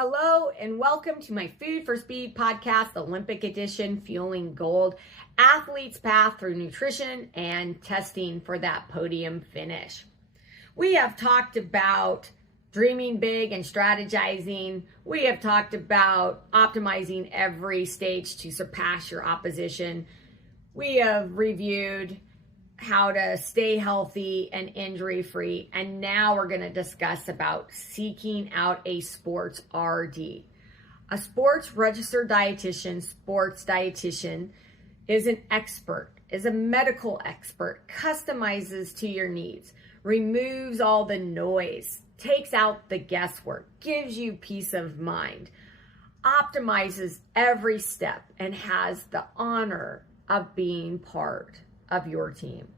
Hello and welcome to my Food for Speed podcast, Olympic edition, Fueling Gold, athlete's path through nutrition and testing for that podium finish. We have talked about dreaming big and strategizing. We have talked about optimizing every stage to surpass your opposition. We have reviewed how to stay healthy and injury-free. And now we're going to discuss about seeking out a sports RD. A sports registered dietitian, sports dietitian, is an expert, is a medical expert, customizes to your needs, removes all the noise, takes out the guesswork, gives you peace of mind, optimizes every step, and has the honor of being part of your team.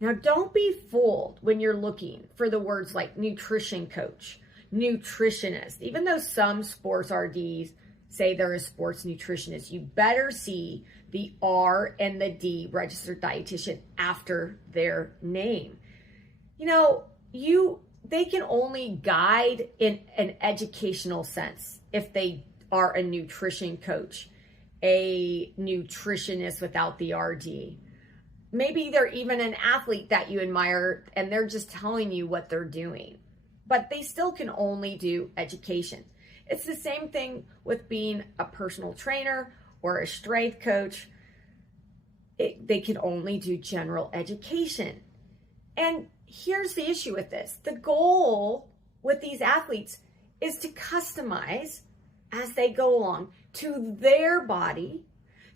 Now, don't be fooled when you're looking for the words like nutrition coach, nutritionist. Even though some sports RDs say they're a sports nutritionist, you better see the R and the D, registered dietitian, after their name. They can only guide in an educational sense if they are a nutrition coach, a nutritionist without the RD. Maybe they're even an athlete that you admire and they're just telling you what they're doing, but they still can only do education. It's the same thing with being a personal trainer or a strength coach. They can only do general education. And here's the issue with this. The goal with these athletes is to customize as they go along to their body,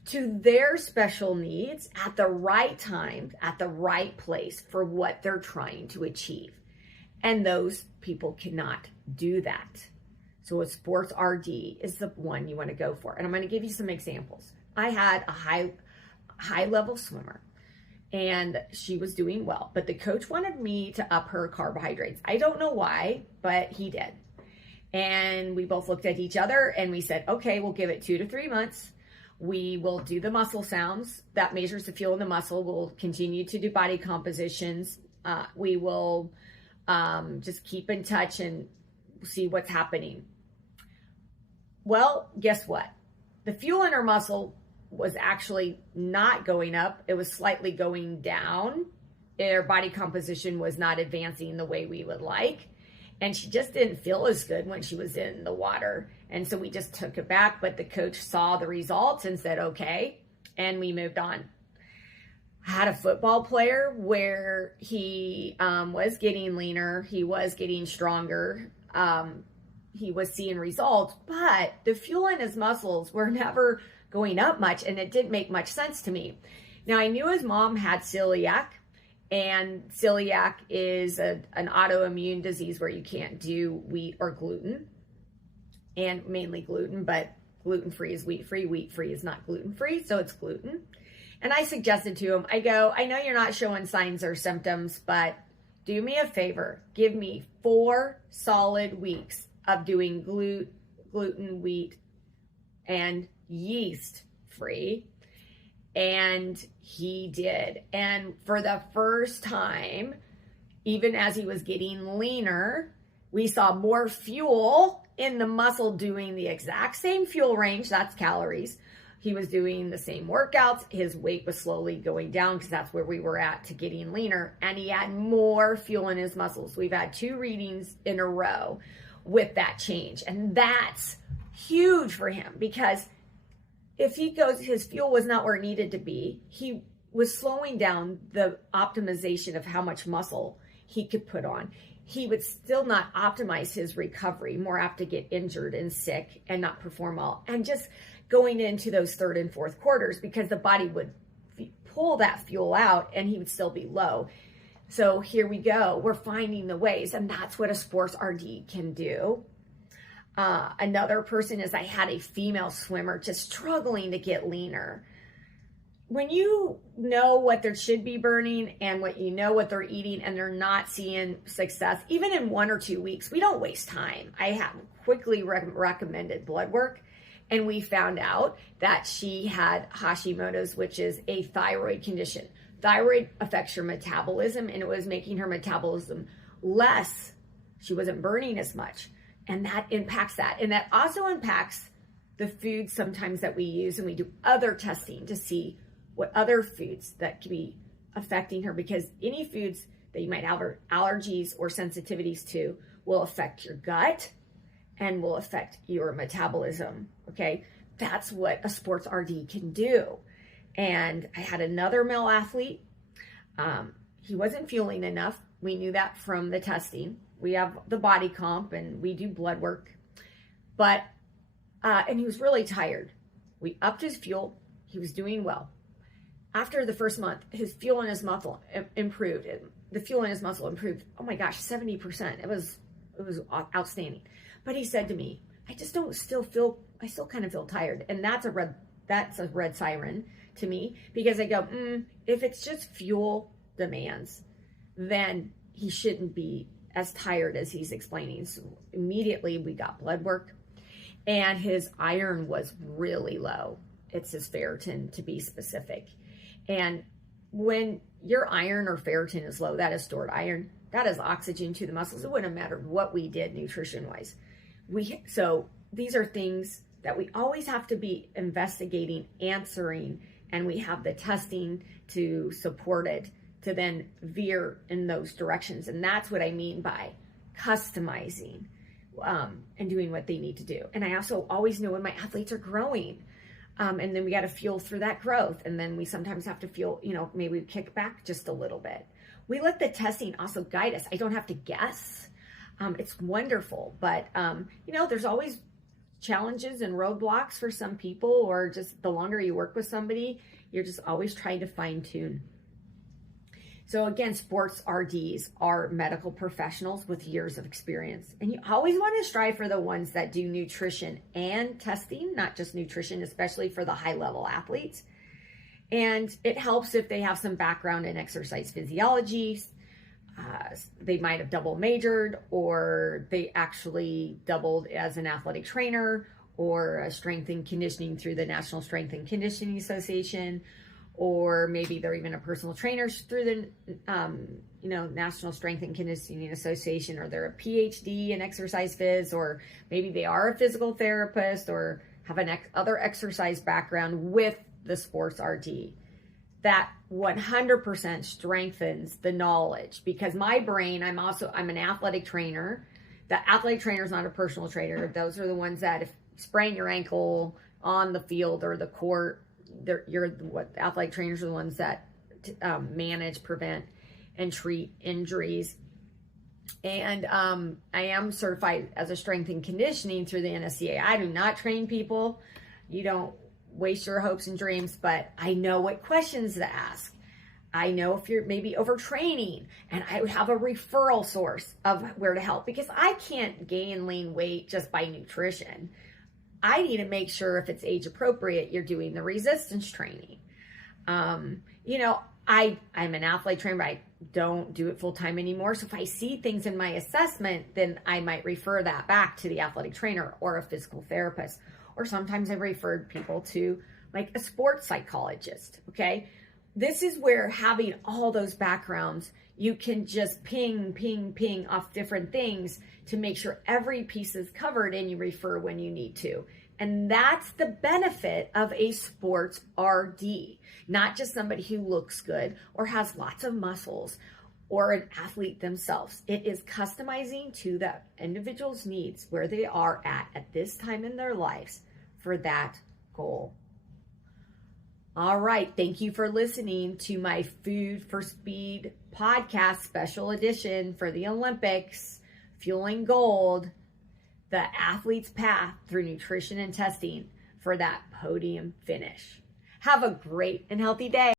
to their special needs at the right time, at the right place for what they're trying to achieve. And those people cannot do that. So a sports RD is the one you want to go for. And I'm going to give you some examples. I had a high level swimmer and she was doing well, but the coach wanted me to up her carbohydrates. I don't know why, but he did. And we both looked at each other and we said, okay, we'll give it 2 to 3 months. We will do the muscle sounds that measures the fuel in the muscle. We'll continue to do body compositions. We will just keep in touch and see what's happening. Well, guess what? The fuel in her muscle was actually not going up. It was slightly going down. Her body composition was not advancing the way we would like. And she just didn't feel as good when she was in the water. And so we just took it back, but the coach saw the results and said, okay, and we moved on. I had a football player where he was getting leaner. He was getting stronger. He was seeing results, but the fuel in his muscles were never going up much, and it didn't make much sense to me. Now, I knew his mom had celiac, and celiac is an autoimmune disease where you can't do wheat or gluten, and mainly gluten, but gluten-free is wheat-free, wheat-free is not gluten-free, so it's gluten. And I suggested to him, I go, I know you're not showing signs or symptoms, but do me a favor, give me 4 solid weeks of doing gluten, wheat, and yeast-free. And he did. And for the first time, even as he was getting leaner, we saw more fuel in the muscle doing the exact same fuel range. That's calories. He was doing the same workouts. His weight was slowly going down because that's where we were at to getting leaner. And he had more fuel in his muscles. We've had 2 readings in a row with that change. And that's huge for him because if he goes, his fuel was not where it needed to be. He was slowing down the optimization of how much muscle he could put on. He would still not optimize his recovery, more apt to get injured and sick and not perform well. And just going into those 3rd and 4th quarters because the body would pull that fuel out and he would still be low. So here we go. We're finding the ways, and that's what a sports RD can do. Another person is I had a female swimmer just struggling to get leaner. When you know what they should be burning and what you know what they're eating and they're not seeing success, even in 1 or 2 weeks, we don't waste time. I have quickly recommended blood work, and we found out that she had Hashimoto's, which is a thyroid condition. Thyroid affects your metabolism, and it was making her metabolism less. She wasn't burning as much. And that impacts that. And that also impacts the foods sometimes that we use, and we do other testing to see what other foods that could be affecting her, because any foods that you might have allergies or sensitivities to will affect your gut and will affect your metabolism. Okay. That's what a sports RD can do. And I had another male athlete. He wasn't fueling enough. We knew that from the testing. We have the body comp and we do blood work, but, and he was really tired. We upped his fuel. He was doing well. After the first month, his fuel in his muscle improved. The fuel in his muscle improved. Oh my gosh, 70%. It was outstanding. But he said to me, I still kind of feel tired. And that's a red siren to me, because I go, if it's just fuel demands, then he shouldn't be as tired as he's explaining. So immediately we got blood work, and his iron was really low. It's his ferritin, to be specific. And when your iron or ferritin is low, that is stored iron. That is oxygen to the muscles. It wouldn't have mattered what we did nutrition-wise. So these are things that we always have to be investigating, answering, and we have the testing to support it, to then veer in those directions. And that's what I mean by customizing and doing what they need to do. And I also always know when my athletes are growing. And then we got to fuel through that growth. And then we sometimes have to fuel, maybe we kick back just a little bit. We let the testing also guide us. I don't have to guess. It's wonderful. But, there's always challenges and roadblocks for some people, or just the longer you work with somebody, you're just always trying to fine tune. So again, sports RDs are medical professionals with years of experience. And you always want to strive for the ones that do nutrition and testing, not just nutrition, especially for the high level athletes. And it helps if they have some background in exercise physiology. They might have double majored, or they actually doubled as an athletic trainer or a strength and conditioning through the National Strength and Conditioning Association, or maybe they're even a personal trainer through the National Strength and Conditioning Association, or they're a PhD in exercise phys, or maybe they are a physical therapist or have an other exercise background with the sports RD. That 100% strengthens the knowledge, because my brain, I'm an athletic trainer. The athletic trainer is not a personal trainer. Those are the ones that if you sprain your ankle on the field or the court, athletic trainers are the ones that manage, prevent, and treat injuries. And I am certified as a strength and conditioning through the NSCA. I do not train people. You don't waste your hopes and dreams, but I know what questions to ask. I know if you're maybe overtraining, and I would have a referral source of where to help, because I can't gain lean weight just by nutrition. I need to make sure if it's age appropriate, you're doing the resistance training. I'm an athlete trainer, but I don't do it full time anymore. So if I see things in my assessment, then I might refer that back to the athletic trainer or a physical therapist. Or sometimes I referred people to like a sports psychologist. Okay. This is where having all those backgrounds, you can just ping off different things to make sure every piece is covered, and you refer when you need to. And that's the benefit of a sports RD, not just somebody who looks good or has lots of muscles or an athlete themselves. It is customizing to the individual's needs, where they are at this time in their lives for that goal. All right. Thank you for listening to my Food for Speed podcast special edition for the Olympics, Fueling Gold, the athlete's path through nutrition and testing for that podium finish. Have a great and healthy day.